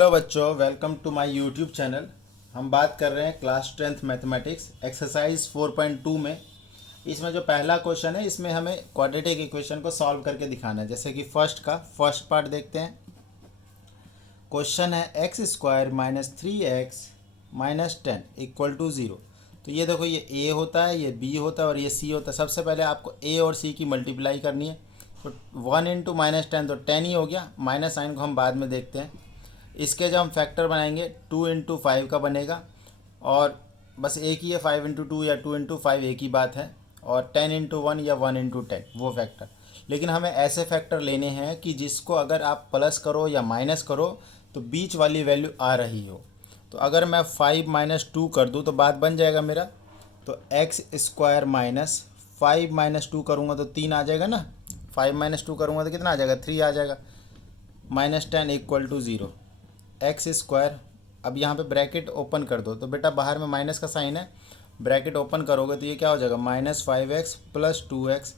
Hello बच्चों, welcome to my YouTube channel. हम बात कर रहे हैं क्लास 10th मैथमेटिक्स एक्सरसाइज 4.2 में। इसमें जो पहला क्वेश्चन है, इसमें हमें क्वाड्रेटिक इक्वेशन को सॉल्व करके दिखाना है। जैसे कि फर्स्ट पार्ट देखते हैं। क्वेश्चन है x square minus 3x minus 10 equal to 0। तो ये देखो, ये a होता है, ये b होता है और ये c होता है। सबसे पहले आपको a और c की मल्टीप्लाई करनी है। तो 1 इंटू माइनस 10 तो 10 ही हो गया। माइनस साइन को हम बाद में देखते हैं। इसके जब हम फैक्टर बनाएंगे 2 इंटू 5 का बनेगा, और बस एक ही है, 5 इंटू 2 या 2 इंटू 5 एक ही बात है। और 10 इंटू 1 या 1 इंटू 10 वो फैक्टर। लेकिन हमें ऐसे फैक्टर लेने हैं कि जिसको अगर आप प्लस करो या माइनस करो तो बीच वाली वैल्यू आ रही हो। तो अगर मैं 5 माइनस 2 कर दूँ तो बात बन जाएगा मेरा। तो एक्स स्क्वायर माइनस 5 माइनस 2 करूँगा तो 3 आ जाएगा ना। 5 माइनस 2 करूँगा तो कितना आ जाएगा, 3 आ जाएगा। Minus 10 equal to 0। X square, अब यहाँ पे ब्रैकेट ओपन कर दो। तो बेटा बाहर में माइनस का साइन है, ब्रैकेट ओपन करोगे तो ये क्या हो जाएगा, -5x plus 2x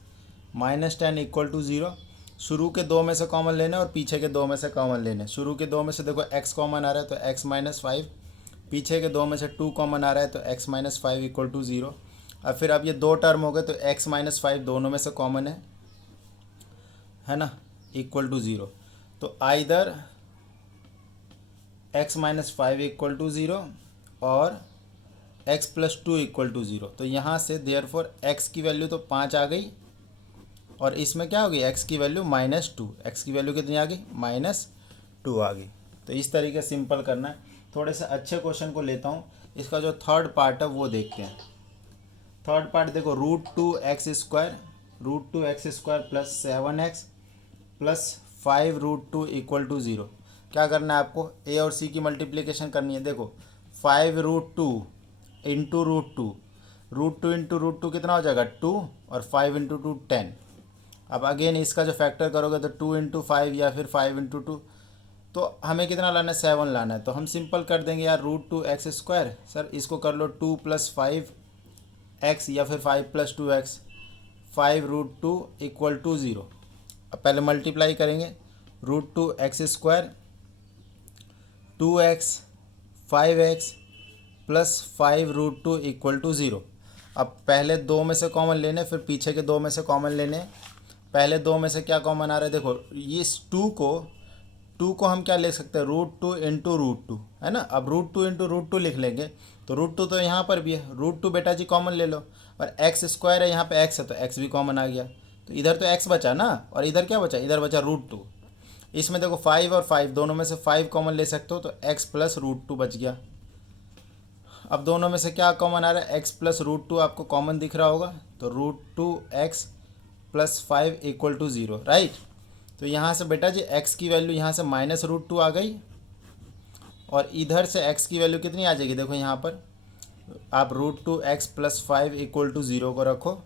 minus 10 equal to 0। शुरू के दो में से कॉमन लेने और पीछे के दो में से कॉमन लेने। शुरू के दो में से देखो x कॉमन आ रहा है तो x माइनस 5, पीछे के दो में से 2 कॉमन आ रहा है तो x माइनस 5 इक्वल टू 0। अब फिर अब ये दो टर्म हो गए तो x माइनस 5 दोनों में से कॉमन है ना, इक्वल टू 0। तो either x minus 5 equal to 0 और x प्लस 2 इक्वल टू 0। तो यहाँ से देयरफॉर x की वैल्यू तो 5 आ गई, और इसमें क्या हो गई, x की वैल्यू -2। x की वैल्यू कितनी आ गई, -2 आ गई। तो इस तरीके सिंपल करना है। थोड़े से अच्छे क्वेश्चन को लेता हूँ। इसका जो थर्ड पार्ट है वो देखते हैं। थर्ड पार्ट देखो, √2x² plus 7x plus 5√2 equal to 0। क्या करना है आपको, a और c की मल्टीप्लिकेशन करनी है। देखो 5√2 इंटू √2 इंटू √2 कितना हो जाएगा, 2, और 5 इंटू 2 10। अब अगेन इसका जो फैक्टर करोगे तो 2 इंटू 5 या फिर 5 इंटू 2। तो हमें कितना लाना है, 7 लाना है। तो हम सिंपल कर देंगे यार, √2x²। सर इसको कर लो 2 प्लस 5x या फिर 5 प्लस 2x, 5√2 इक्वल टू 0। अब पहले मल्टीप्लाई करेंगे, √2x² 2x 5x plus 5√2 equal to 0। अब पहले दो में से कॉमन लेने, फिर पीछे के दो में से कॉमन लेने। पहले दो में से क्या कॉमन आ रहा है, देखो इस 2 को हम क्या ले सकते हैं, √2 इंटू √2 है ना। अब √2 इंटू √2 लिख लेंगे तो √2 तो यहाँ पर भी है, √2 बेटा जी कॉमन ले लो। और x² है, यहाँ पे x है तो x भी कॉमन आ गया। तो इधर तो x बचा ना, और इधर क्या बचा, इधर बचा √2। इसमें देखो 5 और 5 दोनों में से 5 कॉमन ले सकते हो तो x प्लस √2 बच गया। अब दोनों में से क्या कॉमन आ रहा है, x प्लस √2 आपको कॉमन दिख रहा होगा। तो √2x plus 5 equal to 0, right. तो यहाँ से बेटा जी x की वैल्यू यहाँ से -√2 आ गई, और इधर से x की वैल्यू कितनी आ जाएगी, देखो यहाँ पर आप √2x प्लस 5 इक्वल टू 0 को रखो।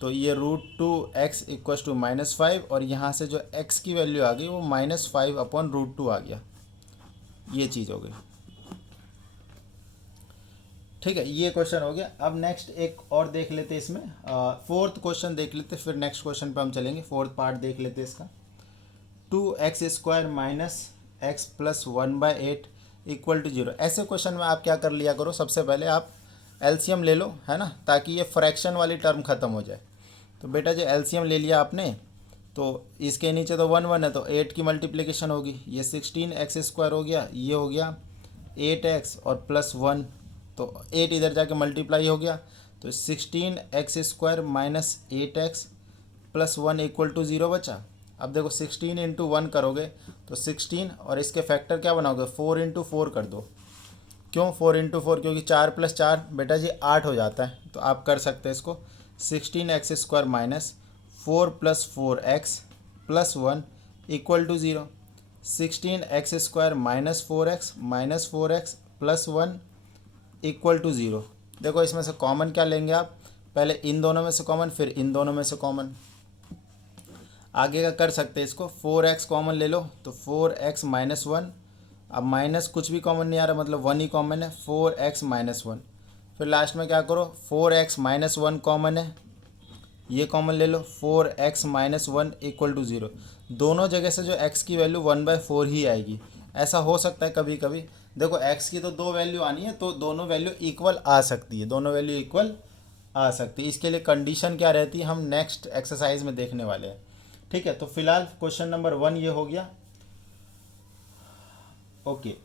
तो ये √2x इक्वल टू -5, और यहाँ से जो x की वैल्यू आ गई वो -5 अपॉन √2 आ गया। ये चीज़ हो गई, ठीक है। ये क्वेश्चन हो गया। अब नेक्स्ट एक और देख लेते इसमें, फोर्थ क्वेश्चन देख लेते, फिर नेक्स्ट क्वेश्चन पे हम चलेंगे। फोर्थ पार्ट देख लेते इसका। 2x² minus x plus 1/8 equal to 0। ऐसे क्वेश्चन में आप क्या कर लिया करो, सबसे पहले आप एलसीएम ले लो, है ना, ताकि ये फ्रैक्शन वाली टर्म ख़त्म हो जाए। तो बेटा जी एलसीएम ले लिया आपने, तो इसके नीचे तो 1 1 है तो 8 की मल्टीप्लिकेशन होगी। ये 16x² हो गया, ये हो गया 8x और प्लस 1, तो 8 इधर जाके मल्टीप्लाई हो गया। तो 16x² minus 8x plus 1 equal to 0 बचा। अब देखो 16 इंटू 1 करोगे तो 16, और इसके फैक्टर क्या बनाओगे, 4 इंटू 4 कर दो। क्यों 4 इंटू 4, क्योंकि 4 प्लस 4 बेटा जी 8 हो जाता है। तो आप कर सकते हैं इसको 16x² minus 4 plus 4x plus 1 equal to 0। 16x² minus 4x plus 1 equal to 0। देखो इसमें से कॉमन क्या लेंगे आप, पहले इन दोनों में से कॉमन, फिर इन दोनों में से कॉमन। आगे का कर सकते हैं इसको, 4x कॉमन ले लो तो 4x माइनस 1। अब माइनस कुछ भी कॉमन नहीं आ रहा, मतलब 1 ही कॉमन है, 4x माइनस 1। फिर लास्ट में क्या करो, 4x माइनस 1 कॉमन है, ये कॉमन ले लो, 4x माइनस 1 इक्वल टू 0। दोनों जगह से जो x की वैल्यू 1/4 ही आएगी। ऐसा हो सकता है कभी कभी। देखो x की तो दो वैल्यू आनी है, तो दोनों वैल्यू इक्वल आ सकती है, दोनों वैल्यू इक्वल आ सकती है। इसके लिए कंडीशन क्या रहती है हम नेक्स्ट एक्सरसाइज में देखने वाले हैं। ठीक है, तो फिलहाल क्वेश्चन नंबर 1 ये हो गया। ओके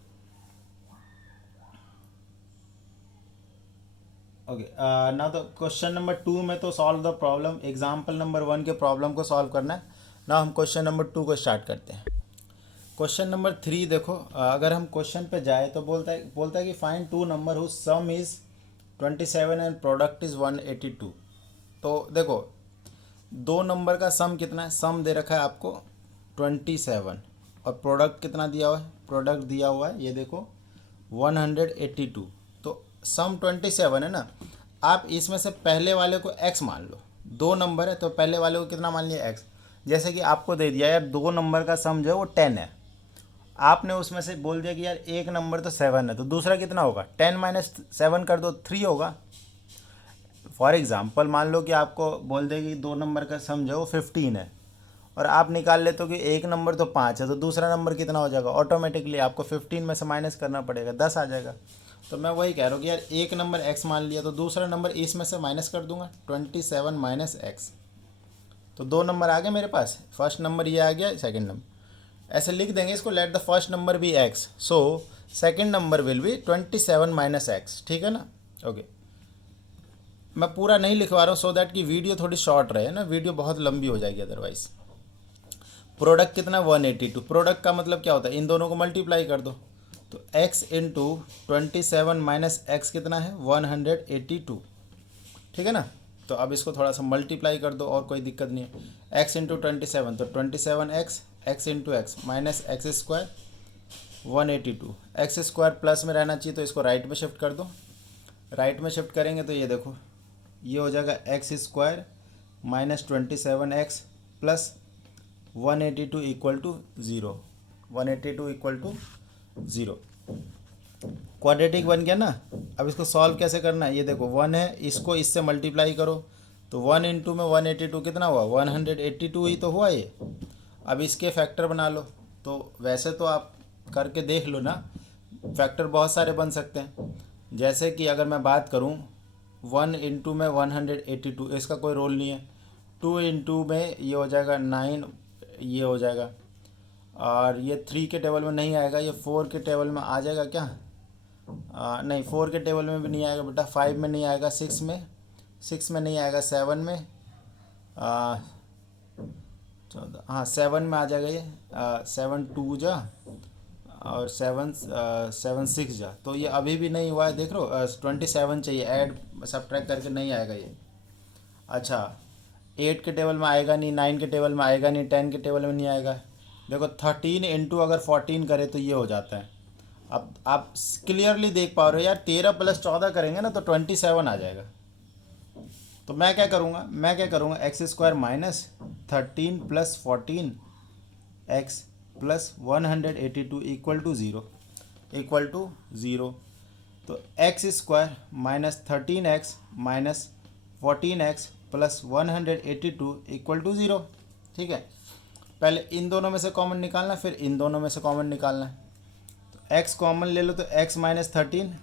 ओके, ना तो क्वेश्चन नंबर 2 में तो solve the problem, example number 1 के प्रॉब्लम को सॉल्व करना है ना। हम क्वेश्चन नंबर 2 को स्टार्ट करते हैं। क्वेश्चन नंबर 3 देखो, अगर हम क्वेश्चन पे जाए तो बोलता है कि find two number whose sum is 27 and product is 182। तो देखो दो नंबर का सम कितना है, सम दे रखा है आपको 27 और प्रोडक्ट कितना दिया हुआ है, प्रोडक्ट दिया हुआ है ये देखो 182। तो सम 27 है ना। आप इसमें से पहले वाले को x मान लो, दो नंबर है तो पहले वाले को कितना मान लिया x। जैसे कि आपको दे दिया यार दो नंबर का सम जो है वो 10 है, आपने उसमें से बोल दिया कि यार एक नंबर तो 7 है, तो दूसरा कितना होगा, 10 माइनस 7 कर दो 3 होगा। फॉर एग्ज़ाम्पल मान लो कि आपको बोल दे कि दो नंबर का सम जो है वो 15 है और आप निकाल लेते हो कि एक नंबर तो 5 है, तो दूसरा नंबर कितना हो जाएगा, ऑटोमेटिकली आपको 15 में से माइनस करना पड़ेगा, 10 आ जाएगा। तो मैं वही कह रहा हूँ कि यार एक नंबर x मान लिया तो दूसरा नंबर इसमें से माइनस कर दूंगा 27 माइनस x। तो दो नंबर आ गए मेरे पास, फर्स्ट नंबर ये आ गया, सेकंड नंबर ऐसे लिख देंगे इसको, let the first number be x, so second number will be 27 minus x। ठीक है ना। ओके, मैं पूरा नहीं लिखवा रहा हूँ सो दैट कि वीडियो थोड़ी शॉर्ट रहे ना, वीडियो बहुत लंबी हो जाएगी अदरवाइज। प्रोडक्ट कितना 182, प्रोडक्ट का मतलब क्या होता है, इन दोनों को मल्टीप्लाई कर दो। तो x इंटू 27 माइनस एक्स कितना है 182। ठीक है ना। तो अब इसको थोड़ा सा मल्टीप्लाई कर दो और कोई दिक्कत नहीं है। x इंटू 27 तो 27x, x into x minus x square 182, x square plus में रहना चाहिए तो इसको राइट में शिफ्ट कर दो। राइट में शिफ्ट करेंगे तो ये देखो ये हो जाएगा x square minus 27x plus 182 equal to 0, 182 equal to 0। Quadratic बन गया ना। अब इसको सॉल्व कैसे करना है, ये देखो 1 है, इसको इससे मल्टीप्लाई करो तो 1 इंटू में 182 कितना हुआ 182 ही तो हुआ ये। अब इसके फैक्टर बना लो, तो वैसे तो आप करके देख लो ना, फैक्टर बहुत सारे बन सकते हैं। जैसे कि अगर मैं बात करूं 1 इंटू में 182, इसका कोई रोल नहीं है। 2 इंटू में ये हो जाएगा 9, ये हो जाएगा, और ये 3 के टेबल में नहीं आएगा, ये 4 के टेबल में आ जाएगा क्या, नहीं 4 के टेबल में भी नहीं आएगा बेटा, 5 में नहीं आएगा, 6 में नहीं आएगा, 7 में 14, हाँ 7 में आ जाएगा ये, 7 2 जा और 7 6 जा। तो ये अभी भी नहीं हुआ है, देख लो 27 चाहिए, ऐड सब्ट्रैक्ट करके नहीं आएगा ये। अच्छा 8 के टेबल में आएगा नहीं, 9 के टेबल में आएगा नहीं, 10 के टेबल में नहीं आएगा। देखो 13 इंटू अगर 14 करे तो ये हो जाता है। अब आप क्लियरली देख पा रहे हो यार, 13 प्लस 14 करेंगे ना तो 27 आ जाएगा। तो मैं क्या करूँगा x square minus 13 plus 14 x plus 182 equal to zero. तो x square minus 13x minus 14x plus 182 equal to 0। ठीक है, पहले इन दोनों में से कॉमन निकालना, फिर इन दोनों में से कॉमन निकालना है। तो x कॉमन ले लो तो x माइनस 13,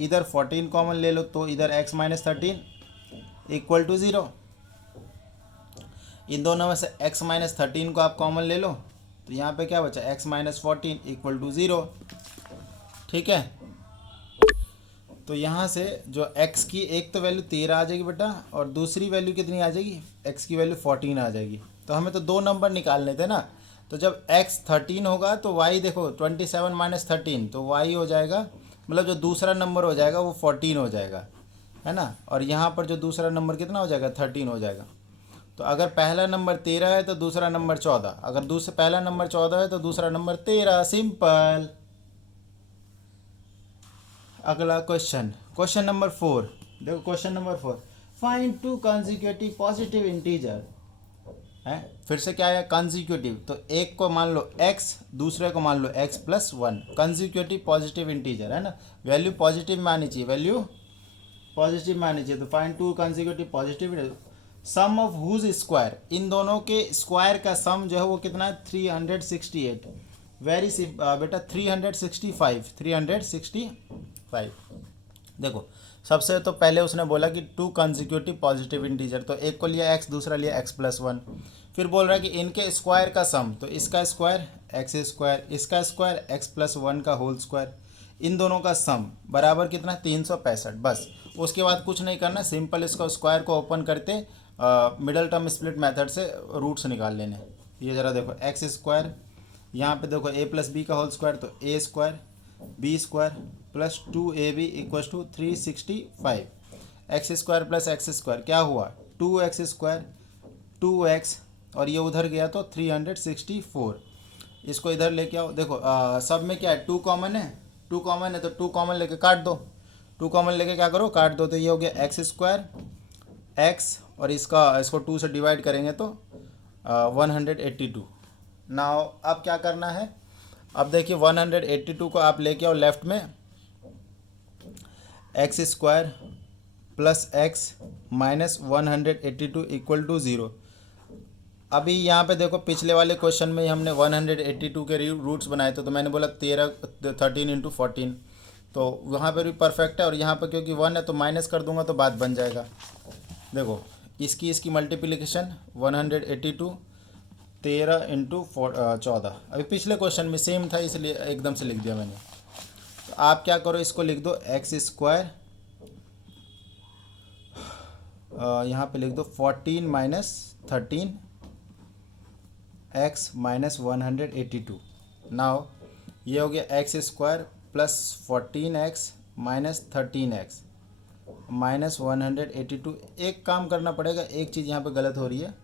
इधर 14 कॉमन ले लो तो इधर x माइनस 13 इक्वल टू 0। इन दोनों में से x माइनस 13 को आप कॉमन ले लो तो यहाँ पे क्या बचा x माइनस 14 इक्वल टू 0। ठीक है, तो यहाँ से जो x की एक तो वैल्यू 13 आ जाएगी बेटा और दूसरी वैल्यू कितनी आ जाएगी, x की वैल्यू 14 आ जाएगी। तो हमें तो दो नंबर निकालने थे ना, तो जब x 13 होगा तो y देखो 27 माइनस 13 तो y हो जाएगा, मतलब जो दूसरा नंबर हो जाएगा वो 14 हो जाएगा, है ना। और यहाँ पर जो दूसरा नंबर कितना हो जाएगा 13 हो जाएगा। तो अगर पहला नंबर 13 है तो दूसरा नंबर 14, अगर पहला नंबर 14 है तो दूसरा नंबर 13, सिंपल। अगला क्वेश्चन नंबर 4 देखो, question number 4 find two consecutive positive integer है। फिर से क्या है कंसेक्यूटिव, तो एक को मान लो x, दूसरे को मान लो x plus 1, consecutive positive integer है ना, वैल्यू पॉजिटिव में आनी चाहिए, तो find two consecutive positive, sum of whose square, इन दोनों के स्क्वायर का सम जो है वो कितना है 368, वेरी बेटा 365 देखो, सबसे तो पहले उसने बोला कि टू कंसेक्यूटिव पॉजिटिव इंटीजर, तो एक को लिया x, दूसरा लिया x+1। फिर बोल रहा है कि इनके स्क्वायर का सम, तो इसका स्क्वायर एक्स स्क्वायर, इसका स्क्वायर x+1 का होल स्क्वायर, इन दोनों का सम बराबर कितना 365। बस उसके बाद कुछ नहीं करना, सिंपल इसका स्क्वायर को ओपन करते मिडल टर्म स्प्लिट मेथड से रूट्स निकाल लेने। ये ज़रा देखो एक्स स्क्वायर, यहाँ पे देखो a+b का होल स्क्वायर, तो a square b square plus 2ab equals to 365। X square plus x square क्या हुआ 2x स्क्वायर 2x, और ये उधर गया तो 364। इसको इधर लेके आओ, देखो सब में क्या है 2 कॉमन है, 2 कॉमन है तो 2 कॉमन लेके काट दो, 2 कॉमन लेके क्या करो काट दो, तो ये हो गया एक्स स्क्वायर एक्स, और इसको 2 से डिवाइड करेंगे तो 182। नाउ अब क्या करना है, अब देखिए 182 को आप लेके आओ लेफ्ट में, x square plus x minus 182 equal to 0। अभी यहाँ पे देखो पिछले वाले क्वेश्चन में हमने 182 के रूट्स बनाए थे, तो मैंने बोला 13 इंटू 14, तो वहाँ पर भी परफेक्ट है, और यहाँ पर क्योंकि 1 है तो माइनस कर दूंगा तो बात बन जाएगा। देखो इसकी मल्टीप्लिकेशन 182 13 इंटू 14, अभी पिछले क्वेश्चन में सेम था इसलिए एकदम से लिख दिया मैंने। तो आप क्या करो, इसको लिख दो एक्स स्क्वायर, यहाँ पे लिख दो 14 माइनस 13 एक्स माइनस 182। नाउ ये हो गया x square plus 14x minus 13x minus 182। एक काम करना पड़ेगा, एक चीज़ यहाँ पे गलत हो रही है,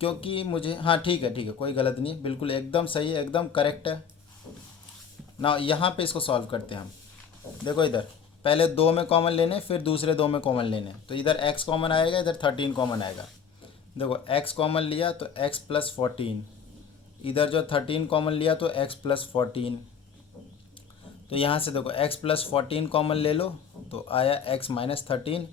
क्योंकि मुझे, हाँ ठीक है कोई गलत नहीं, बिल्कुल एकदम सही है, एकदम करेक्ट है ना। यहाँ पे इसको सॉल्व करते हैं हम। देखो इधर पहले 2 में कॉमन लेने, फिर दूसरे 2 में कॉमन लेने, तो इधर x कॉमन आएगा, इधर 13 कॉमन आएगा। देखो x कॉमन लिया तो x प्लस 14, इधर जो 13 कॉमन लिया तो x प्लस 14, तो यहाँ से देखो x प्लस 14 कॉमन ले लो तो आया x माइनस 13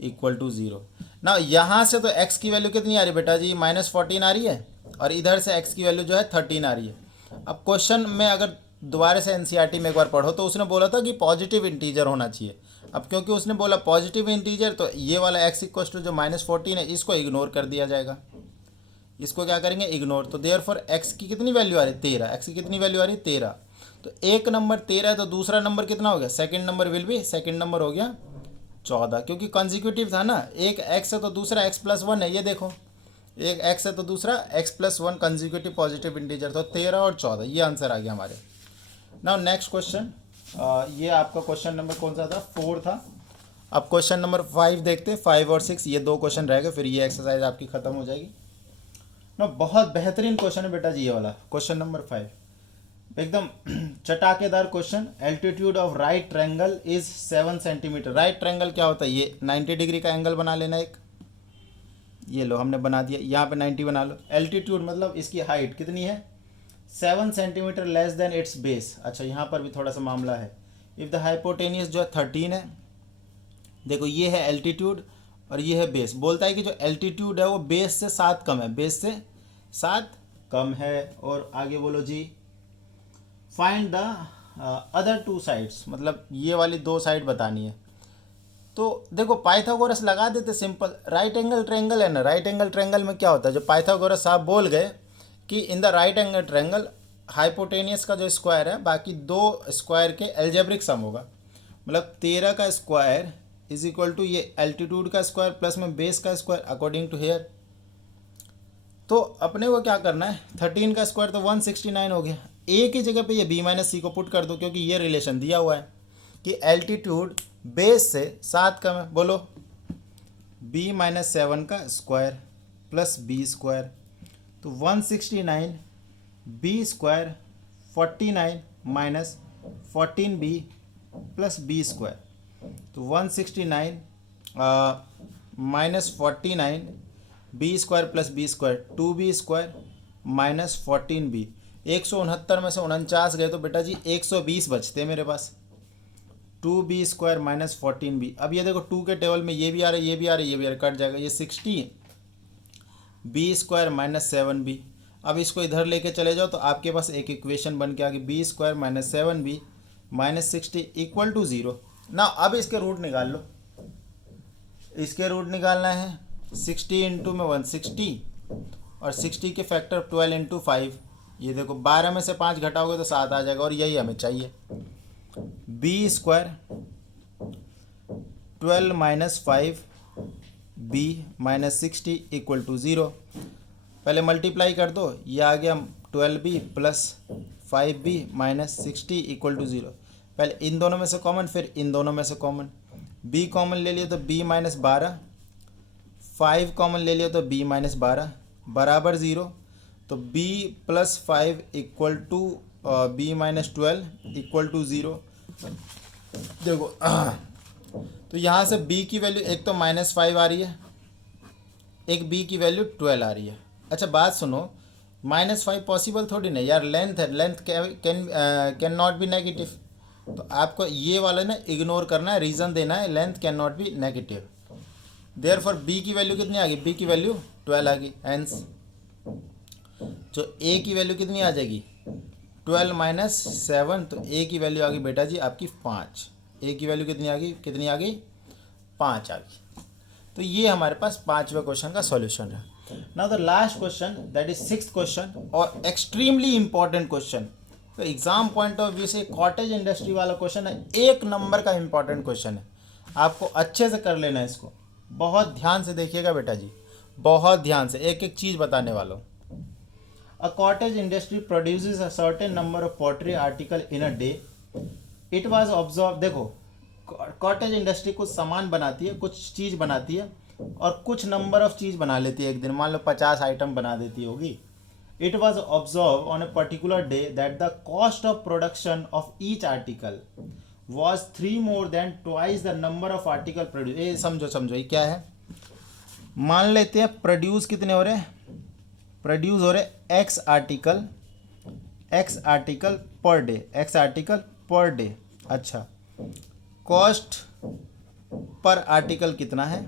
इक्वल टू 0। ना यहाँ से तो x की वैल्यू कितनी आ रही है बेटा जी, -14 आ रही है, और इधर से x की वैल्यू जो है 13 आ रही है। अब क्वेश्चन में अगर दोबारा से एनसीईआरटी में एक बार पढ़ो तो उसने बोला था कि पॉजिटिव इंटीजर होना चाहिए। अब क्योंकि उसने बोला पॉजिटिव इंटीजर, तो ये वाला x इक्वल टू जो -14 है इसको इग्नोर कर दिया जाएगा, इसको क्या करेंगे इग्नोर। तो देयरफॉर x की कितनी वैल्यू आ रही है 13, x की कितनी वैल्यू आ रही है 13, तो एक नंबर 13 है तो दूसरा नंबर कितना हो गया, second number will B, second number हो गया 14, क्योंकि कंसेक्यूटिव था ना, एक x है तो दूसरा x+1 है, ये देखो एक x है तो दूसरा x+1 कंसेक्यूटिव पॉजिटिव इंटीजर, तो 13 और 14 ये आंसर आ गया हमारे। नाउ नेक्स्ट क्वेश्चन, ये आपका क्वेश्चन नंबर कौन सा था 4 था। अब क्वेश्चन नंबर 5 देखते हैं, 5 और 6 ये 2 क्वेश्चन रह गए, फिर ये एक्सरसाइज आपकी खत्म हो जाएगी ना। बहुत बेहतरीन क्वेश्चन है बेटा जी ये वाला, क्वेश्चन नंबर 5 एकदम चटाकेदार question. Altitude of right triangle is 7 centimetre. Right triangle क्या होता है, ये 90 डिग्री का एंगल बना लेना एक, ये लो हमने बना दिया, यहाँ पे 90 बना लो। एल्टीट्यूड मतलब इसकी हाइट कितनी है 7 centimetre less than it's base. अच्छा यहाँ पर भी थोड़ा सा मामला है, इफ़ द हाइपोटेनियस जो है 13 है, देखो ये है एल्टीट्यूड और ये है बेस। बोलता है कि जो एल्टीट्यूड है वो बेस से 7 कम है, बेस से 7 कम है। और आगे बोलो जी, फाइंड द अदर 2 साइड्स, मतलब ये वाली 2 साइड बतानी है। तो देखो पाइथागोरस लगा देते सिंपल, राइट एंगल ट्रायंगल है ना, राइट एंगल ट्रायंगल में क्या होता है, जो पाइथागोरस साहब बोल गए कि in the right angle triangle hypotenuse का जो स्क्वायर है बाकी 2 स्क्वायर के एल्जेब्रिक सम होगा। मतलब 13 का स्क्वायर इज इक्वल टू ये एल्टीट्यूड का स्क्वायर प्लस में बेस का स्क्वायर अकॉर्डिंग टू हेयर। तो अपने को क्या करना है, 13 का स्क्वायर तो 169 हो गया, ए की जगह पे ये b माइनस सी को पुट कर दो, क्योंकि ये रिलेशन दिया हुआ है कि एल्टीट्यूड बेस से 7 कम है। बोलो b माइनस 7 का स्क्वायर प्लस b स्क्वायर, तो 169 b square 49 minus 14b plus b square, तो 169 minus 49 b square plus b square 2b square minus 14b। 169 में से 49 गए तो बेटा जी 120 बचते हैं मेरे पास, 2b स्क्वायर माइनस 14b। अब ये देखो 2 के टेबल में ये भी आ रहा है, ये भी आ रहा है, ये भी आ रहा है, कट जाएगा, ये 60 b स्क्वायर माइनस 7b। अब इसको इधर लेके चले जाओ तो आपके पास एक इक्वेशन बन के आ गई b square minus 7b minus 60 equal to 0 ना। अब इसके रूट निकाल लो, इसके रूट निकालना है 60 इंटू में 160 और 60 के फैक्टर 12 इंटू 5, ये देखो 12 में से 5 घटाओगे तो 7 आ जाएगा और यही हमें चाहिए। B square 12 minus 5 b minus 60 equal to 0। पहले मल्टीप्लाई कर दो, ये आ गया 12b plus 5b minus 60 equal to 0। पहले इन दोनों में से कॉमन, फिर इन दोनों में से कॉमन। b कॉमन ले लिया तो b माइनस 12, 5 कॉमन ले लिया तो b माइनस 12 बराबर 0। तो b plus 5 equal to b minus 12 equal to 0। देखो तो यहाँ से b की वैल्यू एक तो माइनस 5 आ रही है, एक b की वैल्यू 12 आ रही है। अच्छा बात सुनो, माइनस 5 पॉसिबल थोड़ी नहीं यार, लेंथ है, length can not be negative. तो आपको ये वाला ना इग्नोर करना है, रीज़न देना है length can not be negative. Therefore b की वैल्यू कितनी आ गई, b की वैल्यू 12 आ गई। हेंस जो a की वैल्यू कितनी आ जाएगी 12 माइनस 7, तो a की वैल्यू आ गई बेटा जी आपकी 5। a की वैल्यू कितनी आ गई, 5 आ गई। तो ये हमारे पास 5वें क्वेश्चन का सॉल्यूशन है। Now the last question that is 6th question और एक्सट्रीमली इंपॉर्टेंट क्वेश्चन। तो एग्जाम पॉइंट ऑफ व्यू से कॉटेज इंडस्ट्री वाला क्वेश्चन है, 1 नंबर का इंपॉर्टेंट क्वेश्चन है। आपको अच्छे से कर लेना है इसको, बहुत ध्यान से देखिएगा बेटा जी, बहुत ध्यान से, एक एक चीज़ बताने वाला हूँ। A cottage industry produces a certain number of pottery article in a day. It was observed, देखो कॉटेज इंडस्ट्री कुछ सामान बनाती है, कुछ चीज़ बनाती है और कुछ नंबर ऑफ चीज़ बना लेती है एक दिन, मान लो 50 आइटम बना देती होगी। It was observe on a particular day that the cost of production of each article was 3 more than twice the number of article produce. ये समझो ये क्या है, मान लेते हैं प्रोड्यूस कितने हो रहे हैं, प्रोड्यूस हो रहे x article per day, x article per day. अच्छा कॉस्ट पर आर्टिकल कितना है,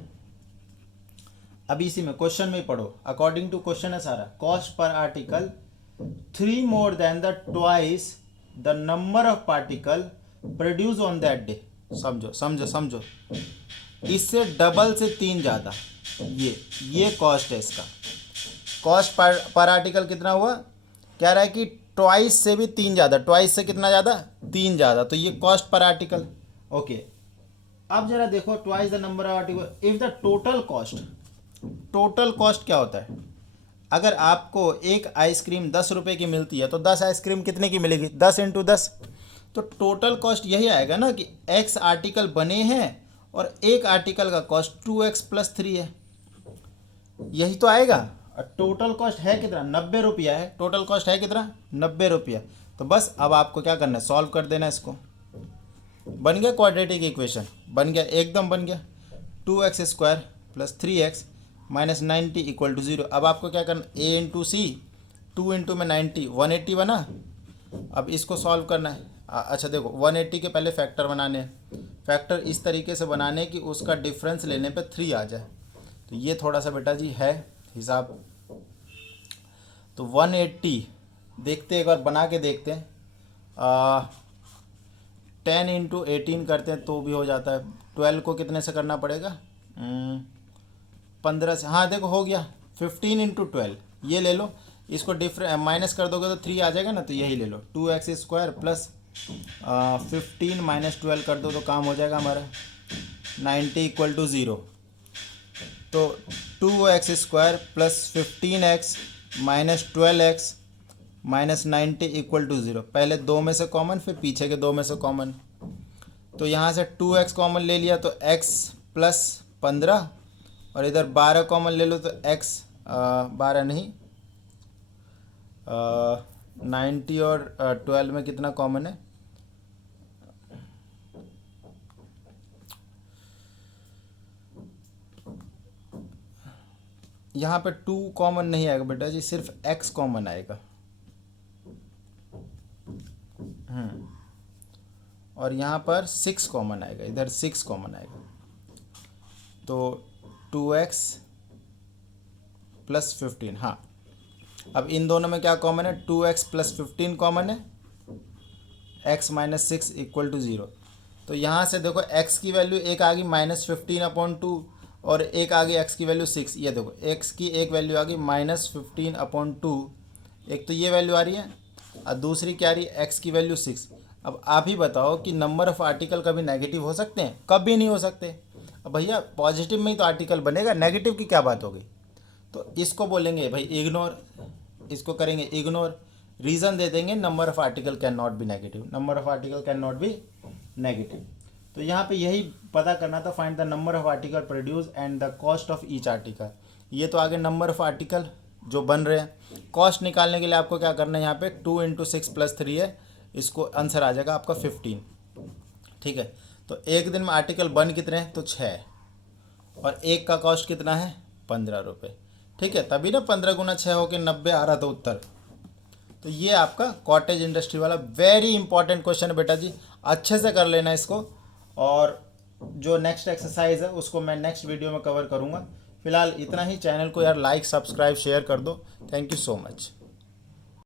अब इसी में क्वेश्चन में पढ़ो, अकॉर्डिंग टू क्वेश्चन है सारा। Cost per article 3 more than the twice the number of particle produce on that day. समझो इससे डबल से 3 ज़्यादा, ये कॉस्ट है इसका। कॉस्ट पर आर्टिकल कितना हुआ, कह रहा है कि ट्वाइस से भी 3 ज़्यादा, ट्वाइस से कितना ज़्यादा, 3 ज़्यादा, तो ये कॉस्ट पर आर्टिकल। ओके अब जरा देखो, twice the number of article if the total cost क्या होता है। अगर आपको एक आइसक्रीम 10 रुपये की मिलती है तो 10 आइसक्रीम कितने की मिलेगी, 10 इंटू 10। तो टोटल कॉस्ट यही आएगा ना कि x आर्टिकल बने हैं और एक आर्टिकल का कॉस्ट 2x प्लस 3 है, यही तो आएगा। टोटल कॉस्ट है कितना, 90 रुपया है, टोटल कॉस्ट है कितना 90 रुपया। तो बस अब आपको क्या करना है, सॉल्व कर देना इसको। बन गया क्वाड्रेटिक इक्वेशन, बन गया, एकदम बन गया। 2x square plus 3x minus 90 equal to 0। अब आपको क्या करना, a इंटू सी, 2 इंटू में 90, 180 बना। अब इसको सॉल्व करना है। अच्छा देखो 180 के पहले फैक्टर बनाने हैं, फैक्टर इस तरीके से बनाने कि उसका डिफरेंस लेने पे 3 आ जाए। तो ये थोड़ा सा बेटा जी है हिसाब। तो 180 देखते एक बार बना के देखते हैं, 10 इंटू 18 करते हैं तो भी हो जाता है। 12 को कितने से करना पड़ेगा, 15 से, हाँ देखो हो गया। 15 इंटू 12 ये ले लो, इसको माइनस कर दोगे तो 3 आ जाएगा ना, तो यही ले लो। 2x स्क्वायर प्लस 15 माइनस 12 कर दो तो काम हो जाएगा हमारा, 90 इक्वल टू 0। तो 2x square plus 15x minus 12x minus 90 equal to 0। पहले 2 में से कॉमन, फिर पीछे के 2 में से कॉमन। तो यहाँ से 2x कॉमन ले लिया तो x प्लस 15 और इधर 12 कॉमन ले लो तो x 12 नहीं 90 और 12 में कितना कॉमन है, यहाँ पे 2 कॉमन नहीं आएगा बेटा जी, सिर्फ x कॉमन आएगा। और यहाँ पर 6 कॉमन आएगा, इधर 6 कॉमन आएगा। तो 2x प्लस 15, हाँ अब इन दोनों में क्या कॉमन है, 2x प्लस 15 कॉमन है, x माइनस 6 इक्वल टू 0। तो यहाँ से देखो x की वैल्यू एक आ गई -15/2 और एक आ गई x की वैल्यू 6। ये देखो x की एक वैल्यू आ गई -15/2, एक तो ये वैल्यू आ रही है और दूसरी क्या आ रही है, x की वैल्यू 6। अब आप ही बताओ कि नंबर ऑफ आर्टिकल कभी नेगेटिव हो सकते हैं? कभी नहीं हो सकते। अब भैया पॉजिटिव में ही तो आर्टिकल बनेगा, नेगेटिव की क्या बात हो गई। तो इसको बोलेंगे भाई इग्नोर, इसको करेंगे इग्नोर, रीज़न दे देंगे number of article can not be negative, number of article can not be negative. तो यहाँ पे यही पता करना था, find the number of article produce and the cost of each article. ये तो आगे नंबर ऑफ आर्टिकल जो बन रहे हैं, कॉस्ट निकालने के लिए आपको क्या करना है, यहाँ पे 2 × 6 + 3 है, इसको आंसर आ जाएगा आपका 15। ठीक है, तो एक दिन में आर्टिकल बन कितने हैं, तो 6, और एक का कॉस्ट कितना है, 15 रुपये। ठीक है, तभी ना 15 × 6 होकर 90 आ रहा था उत्तर। तो ये आपका कॉटेज इंडस्ट्री वाला वेरी इंपॉर्टेंट क्वेश्चन है बेटा जी, अच्छे से कर लेना इसको। और जो नेक्स्ट एक्सरसाइज है उसको मैं नेक्स्ट वीडियो में कवर करूँगा। फिलहाल इतना ही। चैनल को यार लाइक सब्सक्राइब शेयर कर दो। Thank you so much.